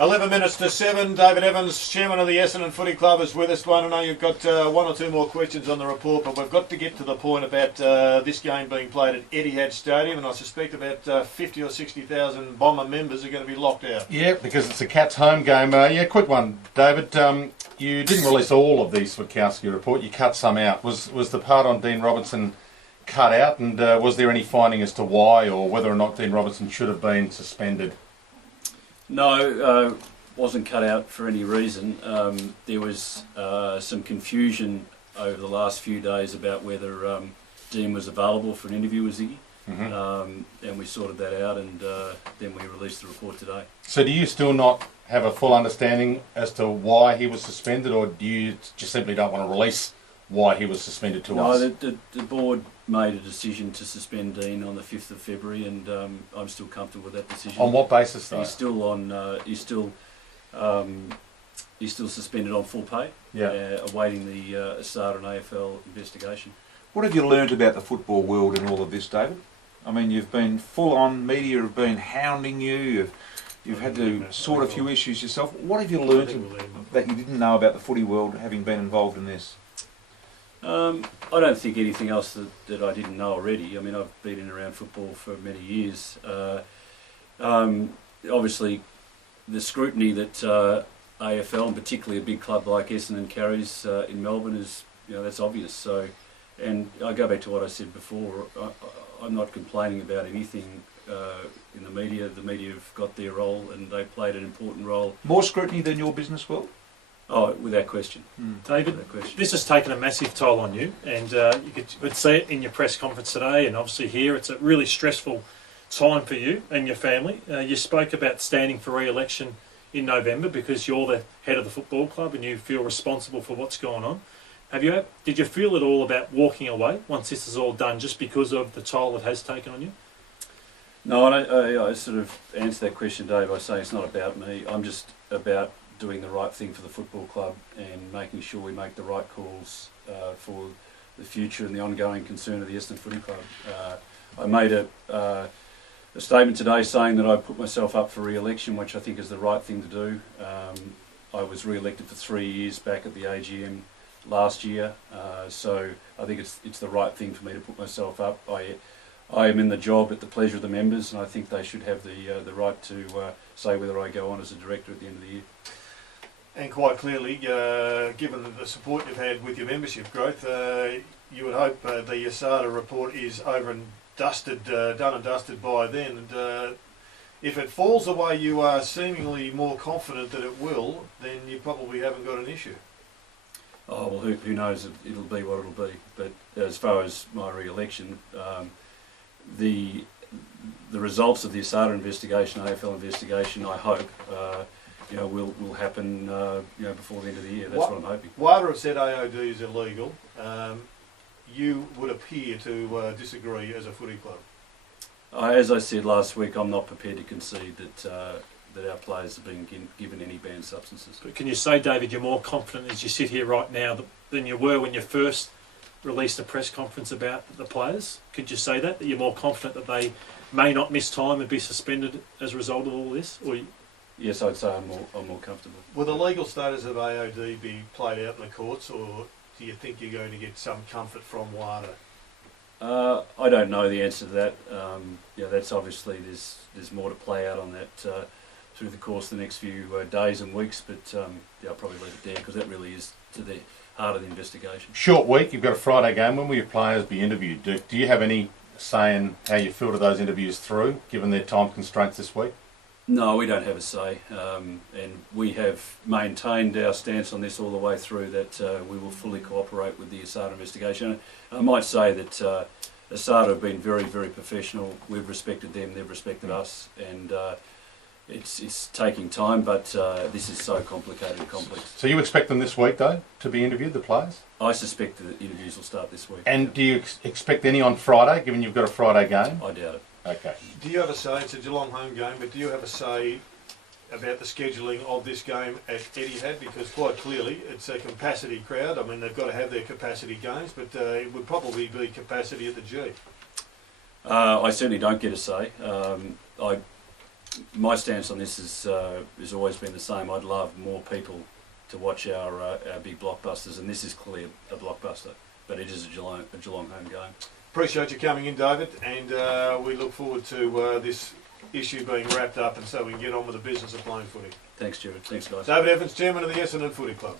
11 minutes to 7. David Evans, chairman of the Essendon Footy Club, is with us. I know you've got one or two more questions on the report, but we've got to get to the point about this game being played at Etihad Stadium, and I suspect about 50 or 60,000 Bomber members are going to be locked out. Yeah, because it's a Cats home game. Quick one, David. You didn't release all of the Switkowski report. You cut some out. Was the part on Dean Robertson cut out, and was there any finding as to why or whether or not Dean Robertson should have been suspended? No, wasn't cut out for any reason. There was some confusion over the last few days about whether Dean was available for an interview with Ziggy, and we sorted that out, and then we released the report today. So do you still not have a full understanding as to why he was suspended, or do you just simply don't want to release why he was suspended to us? No, the board made a decision to suspend Dean on the 5th of February, and I'm still comfortable with that decision. On what basis, though? He's still suspended on full pay, awaiting the ASADA and AFL investigation. What have you learnt about the football world in all of this, David? I mean, you've been full on, media have been hounding you, you've had to sort a few issues yourself. What have you learnt that you didn't know about the footy world having been involved in this? I don't think anything else that I didn't know already. I mean, I've been in and around football for many years. Obviously, the scrutiny that AFL, and particularly a big club like Essendon, carries in Melbourne is, that's obvious. So, and I go back to what I said before. I'm not complaining about anything in the media. The media have got their role, and they played an important role. More scrutiny than your business world? Oh, without question. David, this has taken a massive toll on you, and you could see it in your press conference today, and obviously here. It's a really stressful time for you and your family. You spoke about standing for re-election in November because you're the head of the football club and you feel responsible for what's going on. Did you feel at all about walking away once this is all done, just because of the toll it has taken on you? No, I sort of answered that question, Dave, by saying it's not about me. I'm just about doing the right thing for the football club and making sure we make the right calls for the future and the ongoing concern of the Essendon Footy Club. I made a statement today saying that I put myself up for re-election, which I think is the right thing to do. I was re-elected for 3 years back at the AGM last year, so I think it's the right thing for me to put myself up. I am in the job at the pleasure of the members, and I think they should have the right to say whether I go on as a director at the end of the year. And quite clearly, given the support you've had with your membership growth, you would hope the ASADA report is over and dusted, done and dusted by then. And if it falls the way you are seemingly more confident that it will, then you probably haven't got an issue. Oh, well, who knows? It'll be what it'll be. But as far as my re-election, the results of the ASADA investigation, AFL investigation, I hope, will happen before the end of the year. That's what I'm hoping. WADA have said AOD is illegal. You would appear to disagree as a footy club. As I said last week, I'm not prepared to concede that our players are being given any banned substances. But can you say, David, you're more confident as you sit here right now than you were when you first released a press conference about the players? Could you say that you're more confident that they may not miss time and be suspended as a result of all this? Or yes, I'd say I'm more comfortable. Will the legal status of AOD be played out in the courts, or do you think you're going to get some comfort from WADA? I don't know the answer to that. That's obviously there's more to play out on that through the course of the next few days and weeks. But I'll probably leave it there because that really is to the heart of the investigation. Short week. You've got a Friday game. When will your players be interviewed? Do you have any say in how you filter those interviews through, given their time constraints this week? No, we don't have a say, and we have maintained our stance on this all the way through, that we will fully cooperate with the ASADA investigation. I might say that ASADA have been very, very professional. We've respected them, they've respected us, and it's taking time, but this is so complicated and complex. So you expect them this week, though, to be interviewed, the players? I suspect that the interviews will start this week. And do you expect any on Friday, given you've got a Friday game? I doubt it. Okay. Do you have a say, it's a Geelong home game, but do you have a say about the scheduling of this game at Etihad? Because quite clearly it's a capacity crowd. I mean, they've got to have their capacity games, but it would probably be capacity at the G. I certainly don't get a say. my stance on this has always been the same. I'd love more people to watch our big blockbusters, and this is clearly a blockbuster, but it is a Geelong home game. Appreciate you coming in, David, and we look forward to this issue being wrapped up, and so we can get on with the business of playing footy. Thanks, Stuart. Thanks, guys. David Evans, Chairman of the Essendon Footy Club.